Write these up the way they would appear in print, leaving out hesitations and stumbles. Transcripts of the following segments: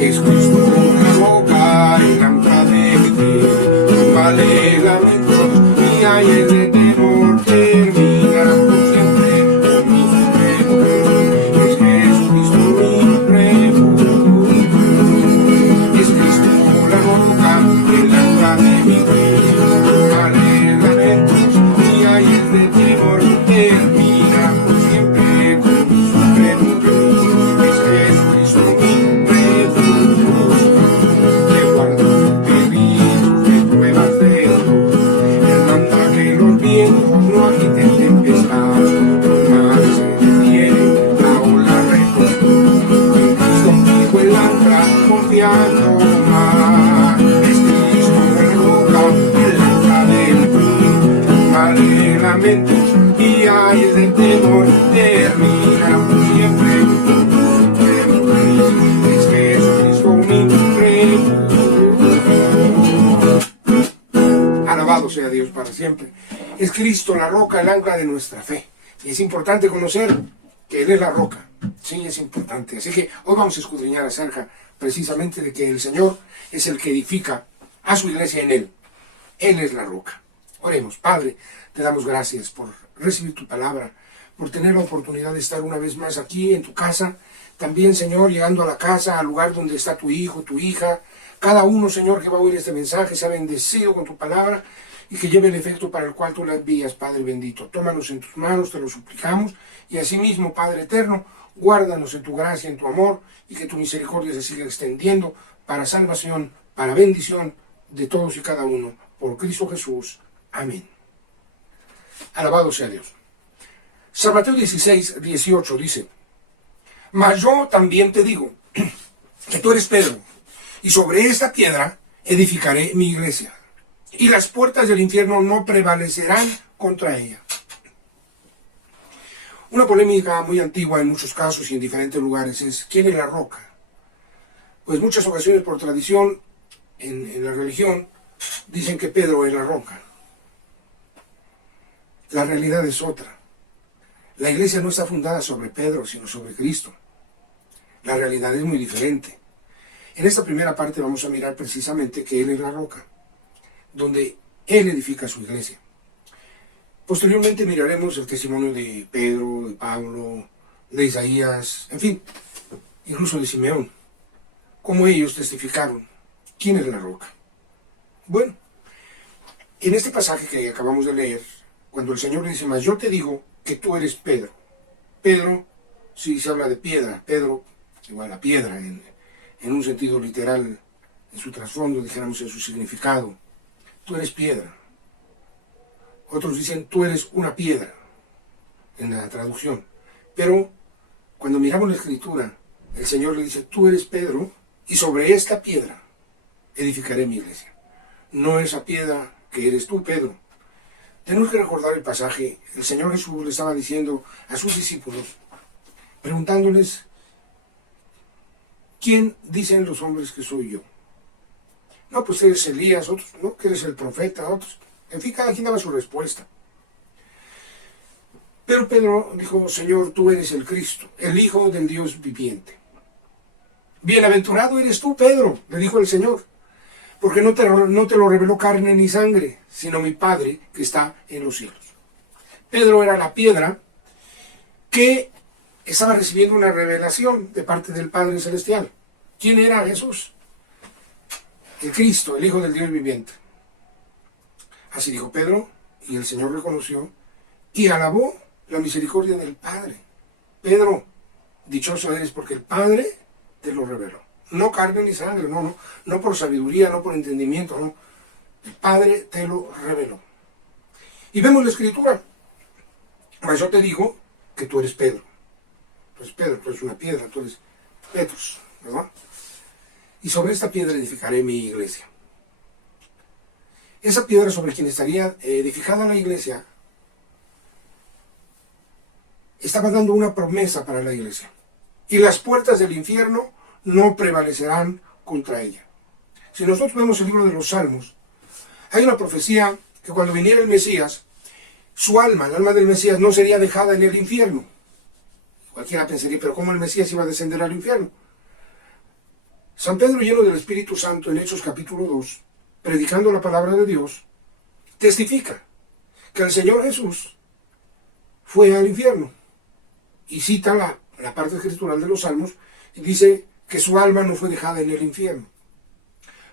Es Cristo la roca, el ancla de mi fe. Vale lamentos y aires de temor, terminarán por siempre con mi supremo Rey. Es Jesucristo mi refugio. Es Cristo la roca, el ancla de mi fe. Vale lamentos y aires de temor, terminarán por siempre con mi supremo Rey. Es Jesucristo mi refugio. Te guardo de ríos, de pruebas de Dios. Él manda que los vientos no agiten tempestad. Los mares se detienen, la ola reposó. En Cristo fijo el ancla, confiando más. Es Cristo la roca, el ancla del fin. Vale lamentos y aires de temor, terminarán por siempre con mi supremo Rey. Es Jesucristo mi refugio. Alabado sea Dios para siempre. Es Cristo la roca, el ancla de nuestra fe. Y es importante conocer que Él es la roca. Sí, es importante. Así que hoy vamos a escudriñar acerca precisamente de que el Señor es el que edifica a su iglesia en Él. Él es la roca. Oremos. Padre, te damos gracias por recibir tu palabra, por tener la oportunidad de estar una vez más aquí en tu casa. También, Señor, llegando a la casa, al lugar donde está tu hijo, tu hija. Cada uno, Señor, que va a oír este mensaje, sea bendecido con tu palabra y que lleve el efecto para el cual tú la envías, Padre bendito. Tómanos en tus manos, te lo suplicamos. Y asimismo, Padre eterno, guárdanos en tu gracia, en tu amor, y que tu misericordia se siga extendiendo para salvación, para bendición de todos y cada uno. Por Cristo Jesús. Amén. Alabado sea Dios. San Mateo 16, 18 dice: Mas yo también te digo que tú eres Pedro, y sobre esta piedra edificaré mi iglesia, y las puertas del infierno no prevalecerán contra ella. Una polémica muy antigua en muchos casos y en diferentes lugares es: ¿quién es la roca? Pues muchas ocasiones por tradición en la religión dicen que Pedro es la roca. La realidad es otra. La iglesia no está fundada sobre Pedro, sino sobre Cristo. La realidad es muy diferente. En esta primera parte vamos a mirar precisamente que Él es la roca, donde Él edifica su iglesia. Posteriormente miraremos el testimonio de Pedro, de Pablo, de Isaías, en fin, incluso de Simeón, cómo ellos testificaron quién es la roca. Bueno, en este pasaje que acabamos de leer, cuando el Señor le dice: Mas yo te digo que tú eres Pedro. Pedro, si se habla de piedra, Pedro igual a piedra, en un sentido literal, en su trasfondo, dijéramos en su significado. Tú eres piedra. Otros dicen: tú eres una piedra, en la traducción. Pero cuando miramos la Escritura, el Señor le dice: tú eres Pedro, y sobre esta piedra edificaré mi iglesia. No esa piedra que eres tú, Pedro. Tenemos que recordar el pasaje. El Señor Jesús le estaba diciendo a sus discípulos, preguntándoles: ¿quién dicen los hombres que soy yo? No, pues eres Elías, otros, no, que eres el profeta, otros. En fin, cada quien daba su respuesta. Pero Pedro dijo: Señor, tú eres el Cristo, el Hijo del Dios viviente. Bienaventurado eres tú, Pedro, le dijo el Señor, porque no te lo reveló carne ni sangre, sino mi Padre que está en los cielos. Pedro era la piedra que estaba recibiendo una revelación de parte del Padre Celestial. ¿Quién era Jesús? El Cristo, el Hijo del Dios viviente. Así dijo Pedro, y el Señor reconoció y alabó la misericordia del Padre. Pedro, dichoso eres porque el Padre te lo reveló. No carne ni sangre, no por sabiduría, no por entendimiento, no. El Padre te lo reveló. Y vemos la Escritura. Mas yo te digo que tú eres Pedro. Tú eres Pedro, tú eres una piedra, tú eres Petros, ¿verdad? Y sobre esta piedra edificaré mi iglesia. Esa piedra sobre quien estaría edificada la iglesia estaba dando una promesa para la iglesia. Y las puertas del infierno no prevalecerán contra ella. Si nosotros vemos el libro de los Salmos, hay una profecía que cuando viniera el Mesías, su alma, el alma del Mesías, no sería dejada en el infierno. Cualquiera pensaría: pero ¿cómo el Mesías iba a descender al infierno? San Pedro, lleno del Espíritu Santo, en Hechos capítulo 2, predicando la palabra de Dios, testifica que el Señor Jesús fue al infierno. Y cita la parte escritural de los Salmos y dice que su alma no fue dejada en el infierno.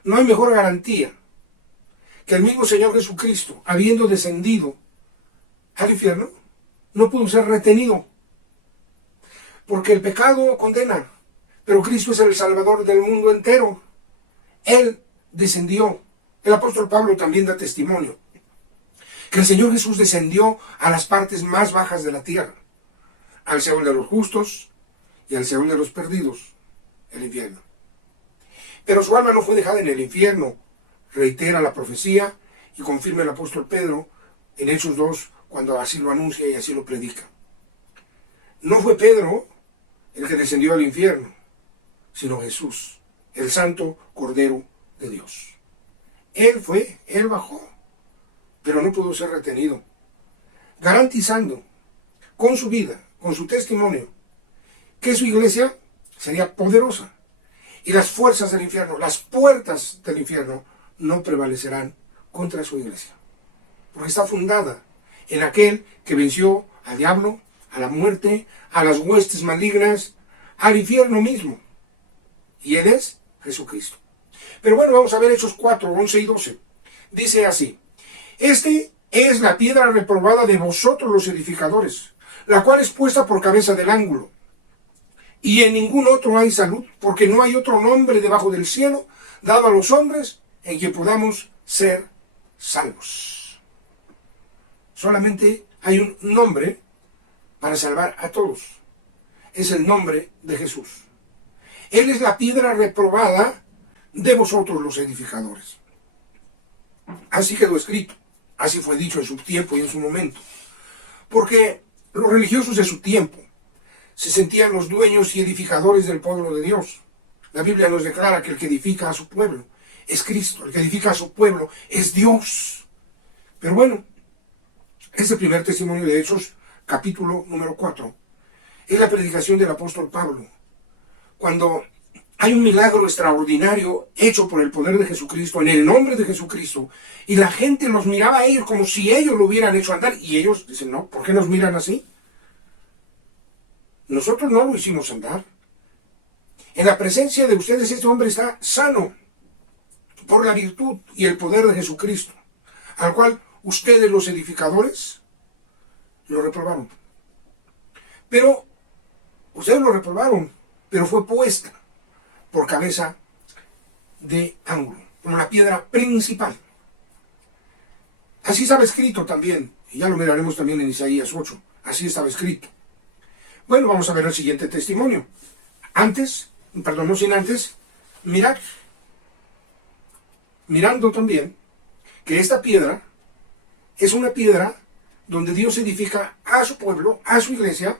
No hay mejor garantía que el mismo Señor Jesucristo, habiendo descendido al infierno, no pudo ser retenido. Porque el pecado condena, pero Cristo es el Salvador del mundo entero. Él descendió. El apóstol Pablo también da testimonio que el Señor Jesús descendió a las partes más bajas de la tierra, al Seol de los justos y al Seol de los perdidos, el infierno. Pero su alma no fue dejada en el infierno, reitera la profecía y confirma el apóstol Pedro en Hechos 2, cuando así lo anuncia y así lo predica. No fue Pedro el que descendió al infierno, sino Jesús, el santo Cordero de Dios. Él bajó, pero no pudo ser retenido, garantizando con su vida, con su testimonio, que su iglesia sería poderosa y las fuerzas del infierno, las puertas del infierno, no prevalecerán contra su iglesia, porque está fundada en aquel que venció al diablo, a la muerte, a las huestes malignas, al infierno mismo, y él es Jesucristo. Pero bueno, vamos a ver Hechos 4, 11 y 12. Dice así: este es la piedra reprobada de vosotros los edificadores, la cual es puesta por cabeza del ángulo. Y en ningún otro hay salud, porque no hay otro nombre debajo del cielo dado a los hombres en que podamos ser salvos. Solamente hay un nombre para salvar a todos. Es el nombre de Jesús. Él es la piedra reprobada de vosotros los edificadores. Así quedó escrito. Así fue dicho en su tiempo y en su momento. Porque los religiosos de su tiempo se sentían los dueños y edificadores del pueblo de Dios. La Biblia nos declara que el que edifica a su pueblo es Cristo. El que edifica a su pueblo es Dios. Pero bueno, este primer testimonio de Hechos, capítulo número 4, es la predicación del apóstol Pablo. Cuando hay un milagro extraordinario hecho por el poder de Jesucristo, en el nombre de Jesucristo, y la gente los miraba a ellos como si ellos lo hubieran hecho andar, y ellos dicen, no, ¿por qué nos miran así? Nosotros no lo hicimos andar. En la presencia de ustedes este hombre está sano por la virtud y el poder de Jesucristo, al cual ustedes los edificadores lo reprobaron. Pero ustedes lo reprobaron, pero fue puesta por cabeza de ángulo, como la piedra principal. Así estaba escrito también, y ya lo miraremos también en Isaías 8, así estaba escrito. Bueno, vamos a ver el siguiente testimonio. No sin antes, mirando también que esta piedra es una piedra donde Dios edifica a su pueblo, a su iglesia,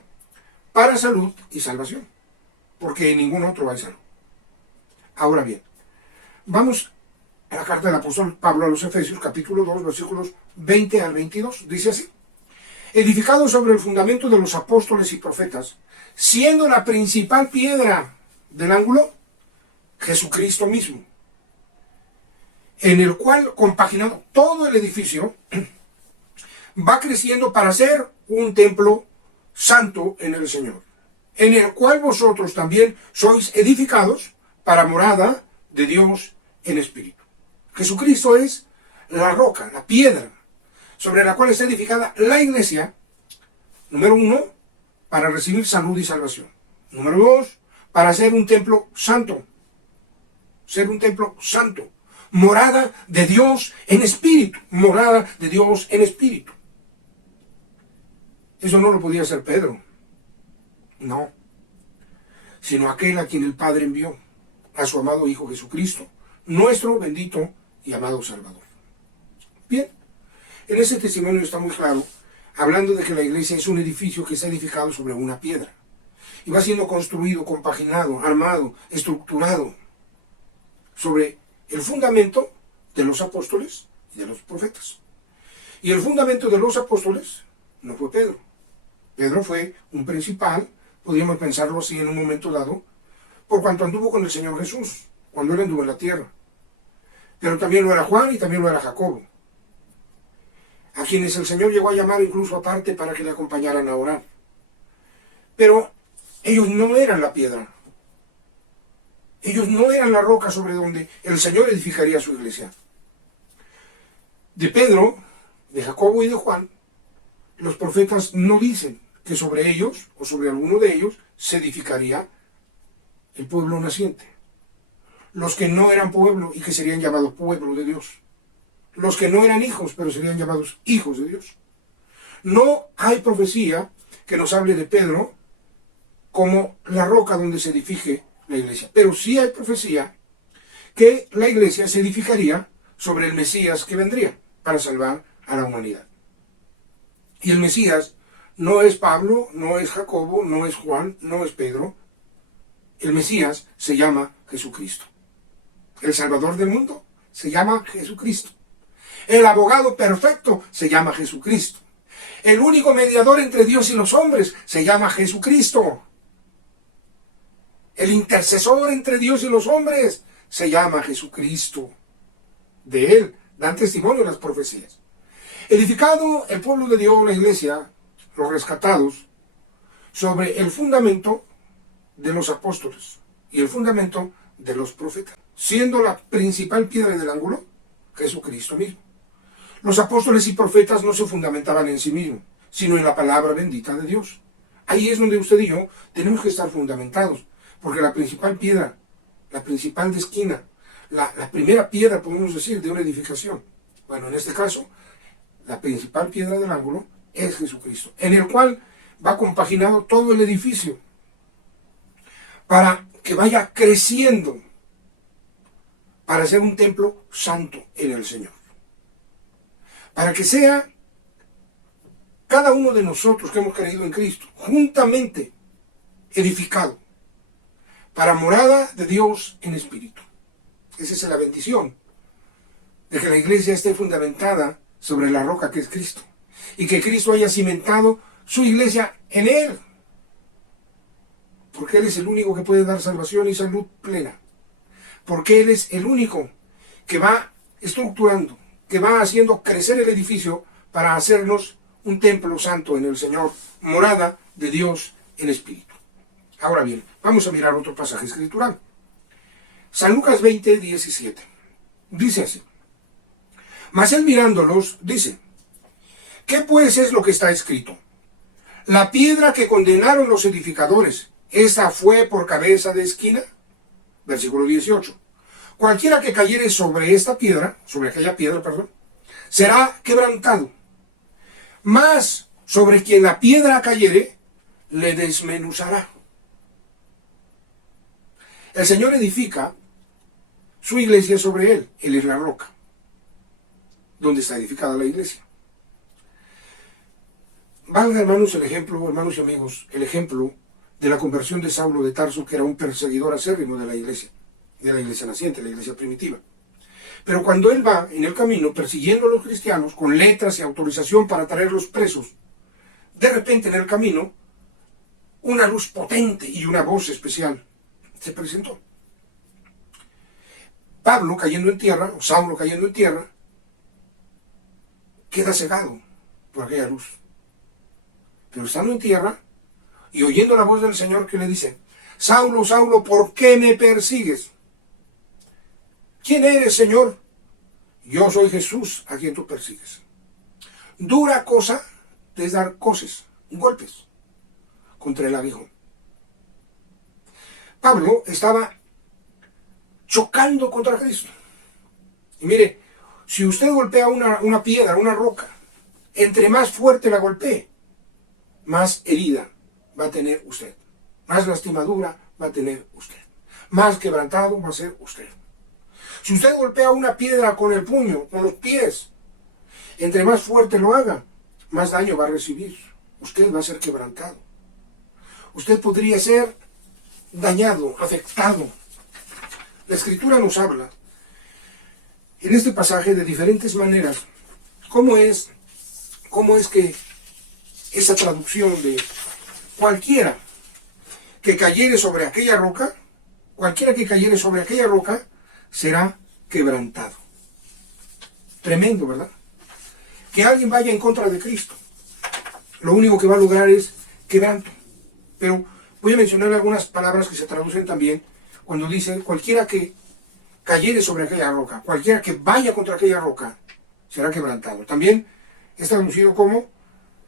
para salud y salvación, porque en ningún otro hay salud. Ahora bien, vamos a la carta del apóstol Pablo a los Efesios, capítulo 2, versículos 20 al 22. Dice así: edificado sobre el fundamento de los apóstoles y profetas, siendo la principal piedra del ángulo Jesucristo mismo, en el cual, compaginado todo el edificio, va creciendo para ser un templo santo en el Señor, en el cual vosotros también sois edificados para morada de Dios en espíritu. Jesucristo es la roca, la piedra, sobre la cual está edificada la iglesia, número 1, para recibir salud y salvación. Número 2, para ser un templo santo. Ser un templo santo. Morada de Dios en espíritu. Morada de Dios en espíritu. Eso no lo podía hacer Pedro. No. Sino aquel a quien el Padre envió, a su amado Hijo Jesucristo, nuestro bendito y amado Salvador. Bien, en ese testimonio está muy claro, hablando de que la iglesia es un edificio que está edificado sobre una piedra. Y va siendo construido, compaginado, armado, estructurado sobre el fundamento de los apóstoles y de los profetas. Y el fundamento de los apóstoles no fue Pedro. Pedro fue un principal, podríamos pensarlo así en un momento dado, por cuanto anduvo con el Señor Jesús. cuando él anduvo en la tierra. Pero también lo era Juan y también lo era Jacobo, a quienes el Señor llegó a llamar incluso aparte para que le acompañaran a orar. Pero ellos no eran la piedra. Ellos no eran la roca sobre donde el Señor edificaría su iglesia. De Pedro, de Jacobo y de Juan, los profetas no dicen que sobre ellos o sobre alguno de ellos se edificaría el pueblo naciente. Los que no eran pueblo y que serían llamados pueblo de Dios. Los que no eran hijos, pero serían llamados hijos de Dios. No hay profecía que nos hable de Pedro como la roca donde se edifique la iglesia. Pero sí hay profecía que la iglesia se edificaría sobre el Mesías que vendría para salvar a la humanidad. Y el Mesías no es Pablo, no es Jacobo, no es Juan, no es Pedro. El Mesías se llama Jesucristo. El Salvador del mundo se llama Jesucristo. El abogado perfecto se llama Jesucristo. El único mediador entre Dios y los hombres se llama Jesucristo. El intercesor entre Dios y los hombres se llama Jesucristo. De él dan testimonio las profecías. Edificado el pueblo de Dios, la iglesia, los rescatados, sobre el fundamento de los apóstoles y el fundamento de los profetas, siendo la principal piedra del ángulo Jesucristo mismo. Los apóstoles y profetas no se fundamentaban en sí mismos, sino en la palabra bendita de Dios. Ahí es donde usted y yo tenemos que estar fundamentados, porque la principal piedra, la principal de esquina, la primera piedra, podemos decir, de una edificación, bueno, en este caso, la principal piedra del ángulo es Jesucristo, en el cual va compaginado todo el edificio, para que vaya creciendo, para ser un templo santo en el Señor. Para que sea cada uno de nosotros que hemos creído en Cristo, juntamente edificado, para morada de Dios en espíritu. Esa es la bendición, de que la iglesia esté fundamentada sobre la roca que es Cristo, y que Cristo haya cimentado su iglesia en Él, porque Él es el único que puede dar salvación y salud plena, porque Él es el único que va estructurando, que va haciendo crecer el edificio para hacernos un templo santo en el Señor, morada de Dios en espíritu. Ahora bien, vamos a mirar otro pasaje escritural. San Lucas 20, 17. Dice así: mas él mirándolos, dice, ¿qué pues es lo que está escrito? La piedra que condenaron los edificadores, ¿esa fue por cabeza de esquina? Versículo 18. Cualquiera que cayere sobre esta piedra, sobre aquella piedra, perdón, será quebrantado. Mas sobre quien la piedra cayere, le desmenuzará. El Señor edifica su iglesia sobre él. Él es la roca, donde está edificada la iglesia. Valga, hermanos, el ejemplo, hermanos y amigos, el ejemplo de la conversión de Saulo de Tarso, que era un perseguidor acérrimo de la iglesia naciente, la iglesia primitiva. Pero cuando él va en el camino persiguiendo a los cristianos con letras y autorización para traerlos presos, de repente en el camino una luz potente y una voz especial se presentó. Pablo cayendo en tierra, o Saulo cayendo en tierra, queda cegado por aquella luz. Pero estando en tierra y oyendo la voz del Señor que le dice: Saulo, Saulo, ¿por qué me persigues? ¿Quién eres, Señor? Yo soy Jesús, a quien tú persigues. Dura cosa es dar coces, golpes, contra el aguijón. Pablo estaba chocando contra Cristo. Y mire, si usted golpea una piedra, una roca, entre más fuerte la golpee, más herida va a tener usted, más lastimadura va a tener usted, más quebrantado va a ser usted. Si usted golpea una piedra con el puño, con los pies, entre más fuerte lo haga, más daño va a recibir. Usted va a ser quebrantado. Usted podría ser dañado, afectado. La Escritura nos habla en este pasaje de diferentes maneras cómo es que esa traducción de cualquiera que cayere sobre aquella roca cualquiera que cayere sobre aquella roca será quebrantado. Tremendo, ¿verdad? Que alguien vaya en contra de Cristo, lo único que va a lograr es quebranto. Pero voy a mencionar algunas palabras que se traducen también cuando dice cualquiera que cayere sobre aquella roca, cualquiera que vaya contra aquella roca, será quebrantado. También es traducido como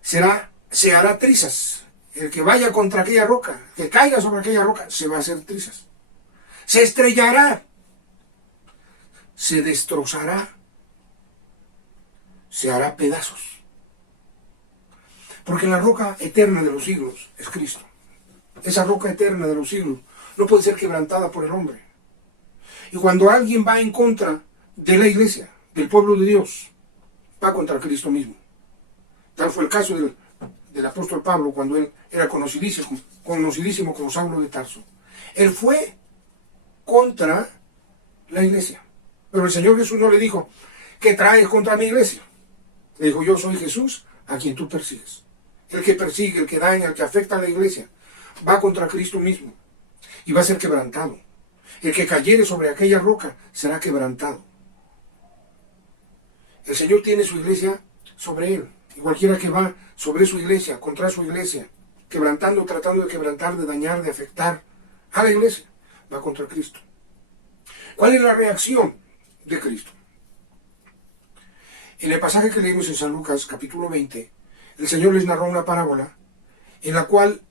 se hará trizas. El que vaya contra aquella roca, que caiga sobre aquella roca, se va a hacer trizas. Se estrellará, se destrozará, se hará pedazos. Porque la roca eterna de los siglos es Cristo. Esa roca eterna de los siglos no puede ser quebrantada por el hombre. Y cuando alguien va en contra de la iglesia, del pueblo de Dios, va contra Cristo mismo. Tal fue el caso del apóstol Pablo cuando él era conocidísimo como Saulo de Tarso. Él fue contra la iglesia. Pero el Señor Jesús no le dijo, ¿qué traes contra mi iglesia? Le dijo, yo soy Jesús a quien tú persigues. El que persigue, el que daña, el que afecta a la iglesia, va contra Cristo mismo y va a ser quebrantado. El que cayere sobre aquella roca será quebrantado. El Señor tiene su iglesia sobre él. Y cualquiera que va sobre su iglesia, contra su iglesia, quebrantando, tratando de quebrantar, de dañar, de afectar a la iglesia, va contra Cristo. ¿Cuál es la reacción de Cristo? En el pasaje que leímos en San Lucas, capítulo 20, el Señor les narró una parábola en la cual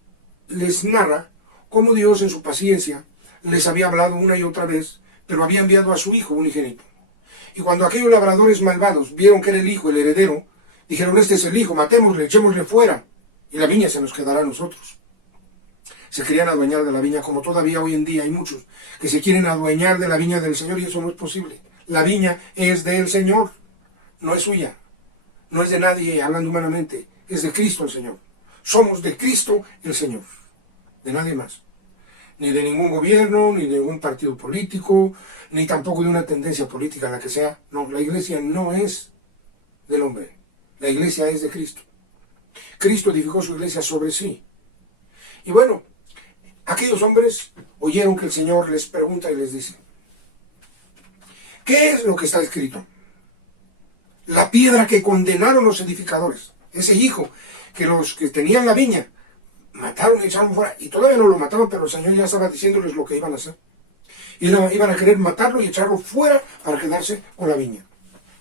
les narra cómo Dios en su paciencia les había hablado una y otra vez, pero había enviado a su Hijo unigénito. Y cuando aquellos labradores malvados vieron que era el Hijo, el heredero, dijeron, este es el Hijo, matémosle, echémosle fuera, y la viña se nos quedará a nosotros. Se querían adueñar de la viña, como todavía hoy en día hay muchos que se quieren adueñar de la viña del Señor, y eso no es posible. La viña es del Señor, no es suya, no es de nadie hablando humanamente, es de Cristo el Señor. Somos de Cristo el Señor, de nadie más. Ni de ningún gobierno, ni de ningún partido político, ni tampoco de una tendencia política, la que sea. No, la iglesia no es del hombre, la iglesia es de Cristo. Cristo edificó su iglesia sobre sí. Y bueno, aquellos hombres oyeron que el Señor les pregunta y les dice, ¿qué es lo que está escrito? La piedra que condenaron los edificadores, ese hijo que los que tenían la viña mataron y echaron fuera, y todavía no lo mataban, pero el Señor ya estaba diciéndoles lo que iban a hacer. Y iban a querer matarlo y echarlo fuera para quedarse con la viña.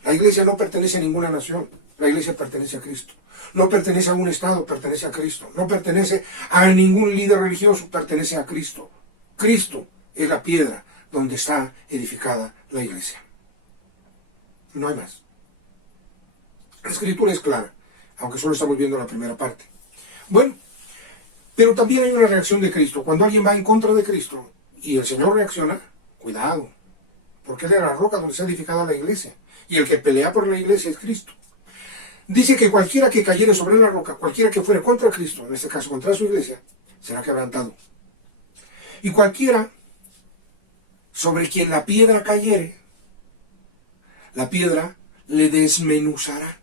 La iglesia no pertenece a ninguna nación, la iglesia pertenece a Cristo. No pertenece a un estado, pertenece a Cristo. No pertenece a ningún líder religioso, pertenece a Cristo. Cristo es la piedra donde está edificada la iglesia. No hay más. La escritura es clara, aunque solo estamos viendo la primera parte. Bueno, pero también hay una reacción de Cristo. Cuando alguien va en contra de Cristo y el Señor reacciona, cuidado, porque Él es la roca donde se ha edificado la iglesia. Y el que pelea por la iglesia es Cristo. Dice que cualquiera que cayere sobre la roca, cualquiera que fuere contra Cristo, en este caso contra su iglesia, será quebrantado. Y cualquiera sobre quien la piedra cayere, la piedra le desmenuzará.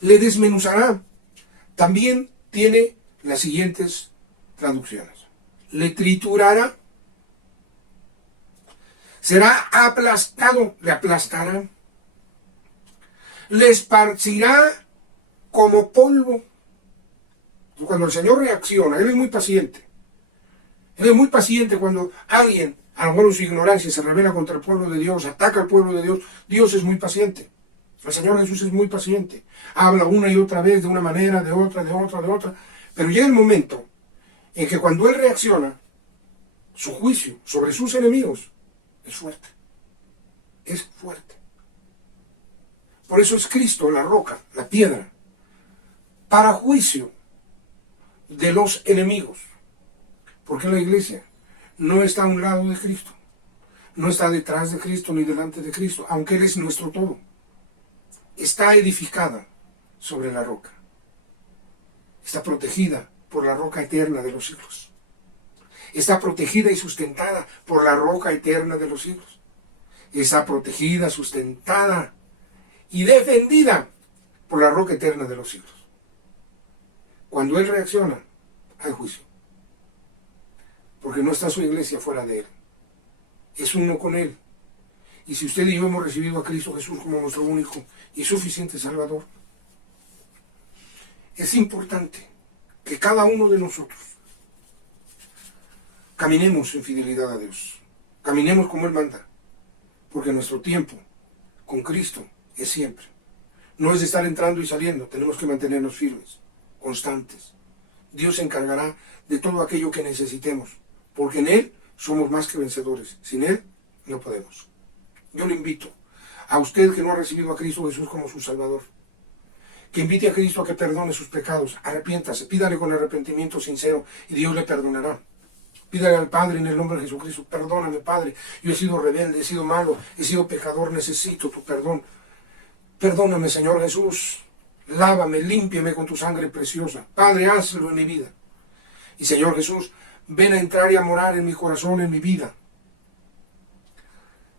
Le desmenuzará. También tiene las siguientes traducciones. Le triturará. Será aplastado, le aplastará. Le esparcirá como polvo. Cuando el Señor reacciona, Él es muy paciente. Él es muy paciente cuando alguien, a lo mejor en su ignorancia, se rebela contra el pueblo de Dios, ataca al pueblo de Dios. Dios es muy paciente. El Señor Jesús es muy paciente. Habla una y otra vez, de una manera, de otra. Pero llega el momento en que cuando Él reacciona, su juicio sobre sus enemigos es fuerte. Es fuerte. Por eso es Cristo la roca, la piedra, para juicio de los enemigos. Porque la iglesia no está a un lado de Cristo, no está detrás de Cristo ni delante de Cristo, aunque Él es nuestro todo. Está edificada sobre la roca. Está protegida por la roca eterna de los siglos. Está protegida y sustentada por la roca eterna de los siglos. Está protegida, sustentada y defendida por la roca eterna de los siglos. Cuando Él reacciona, hay juicio. porque no está su iglesia fuera de Él. Es uno con Él. Y si usted y yo hemos recibido a Cristo Jesús como nuestro único y suficiente Salvador, es importante que cada uno de nosotros caminemos en fidelidad a Dios. Caminemos como Él manda. Porque nuestro tiempo con Cristo es siempre. No es de estar entrando y saliendo. Tenemos que mantenernos firmes, constantes. Dios se encargará de todo aquello que necesitemos. Porque en Él somos más que vencedores. Sin Él no podemos. Yo le invito a usted que no ha recibido a Cristo Jesús como su Salvador, que invite a Cristo a que perdone sus pecados. Arrepiéntase, pídale con arrepentimiento sincero y Dios le perdonará. Pídale al Padre en el nombre de Jesucristo: perdóname, Padre, yo he sido rebelde, he sido malo, he sido pecador, necesito tu perdón. Perdóname, Señor Jesús, lávame, límpiame con tu sangre preciosa. Padre, hazlo en mi vida. Y Señor Jesús, ven a entrar y a morar en mi corazón, en mi vida.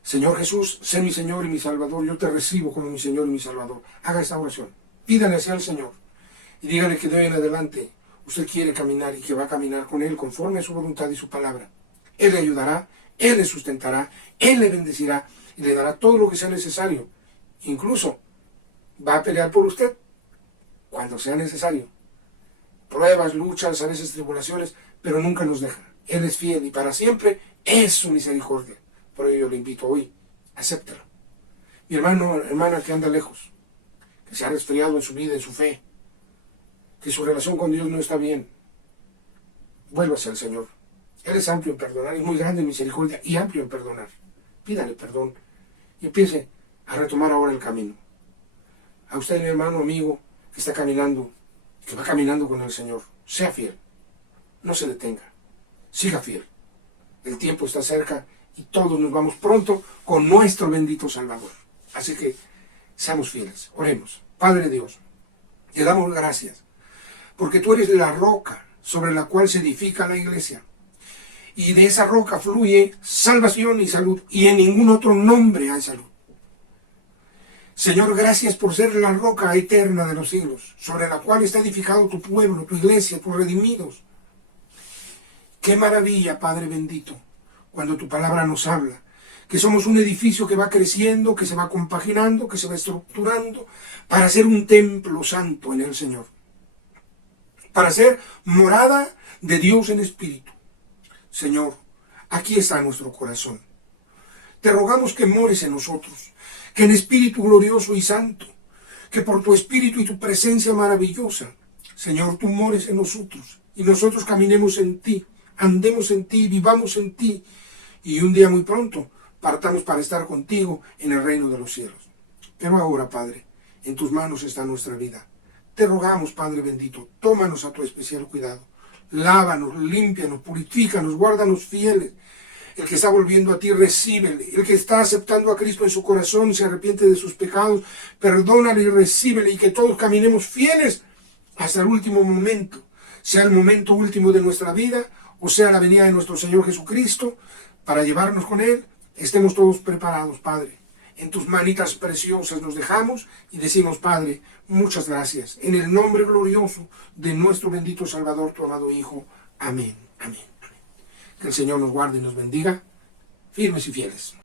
Señor Jesús, sé mi Señor y mi Salvador, yo te recibo como mi Señor y mi Salvador. Haga esta oración, pídale hacia el Señor y dígale que de hoy en adelante usted quiere caminar y que va a caminar con Él conforme a su voluntad y su palabra. Él le ayudará, Él le sustentará, Él le bendecirá y le dará todo lo que sea necesario. Incluso va a pelear por usted cuando sea necesario. Pruebas, luchas, a veces tribulaciones, pero nunca nos deja. Él es fiel y para siempre es su misericordia. Por ello yo le invito hoy, acéptalo. Mi hermano, hermana que anda lejos, que se ha resfriado en su vida, en su fe, que su relación con Dios no está bien, vuélvase al Señor. Él es amplio en perdonar, es muy grande en misericordia y amplio en perdonar. Pídale perdón y empiece a retomar ahora el camino. A usted, mi hermano, amigo, que está caminando, que va caminando con el Señor, sea fiel, no se detenga, siga fiel. El tiempo está cerca y todos nos vamos pronto con nuestro bendito Salvador. Así que seamos fieles, oremos. Padre Dios, te damos gracias, porque tú eres la roca sobre la cual se edifica la iglesia. Y de esa roca fluye salvación y salud, y en ningún otro nombre hay salud. Señor, gracias por ser la roca eterna de los siglos, sobre la cual está edificado tu pueblo, tu iglesia, tus redimidos. Qué maravilla, Padre bendito, cuando tu palabra nos habla, que somos un edificio que va creciendo, que se va compaginando, que se va estructurando, para ser un templo santo en el Señor, para ser morada de Dios en espíritu. Señor, aquí está nuestro corazón. Te rogamos que mores en nosotros, que en espíritu glorioso y santo, que por tu espíritu y tu presencia maravillosa, Señor, tú mores en nosotros y nosotros caminemos en ti, andemos en ti, vivamos en ti, y un día muy pronto partamos para estar contigo en el reino de los cielos. Pero ahora, Padre, en tus manos está nuestra vida. Te rogamos, Padre bendito, tómanos a tu especial cuidado. Lávanos, límpianos, purifícanos, guárdanos fieles. El que está volviendo a ti, recíbele. El que está aceptando a Cristo en su corazón y se arrepiente de sus pecados, perdónale y recíbele. Y que todos caminemos fieles hasta el último momento. Sea el momento último de nuestra vida, o sea la venida de nuestro Señor Jesucristo, para llevarnos con Él. Estemos todos preparados, Padre. En tus manitas preciosas nos dejamos y decimos, Padre, muchas gracias. En el nombre glorioso de nuestro bendito Salvador, tu amado Hijo. Amén. Amén. Amén. Que el Señor nos guarde y nos bendiga, firmes y fieles.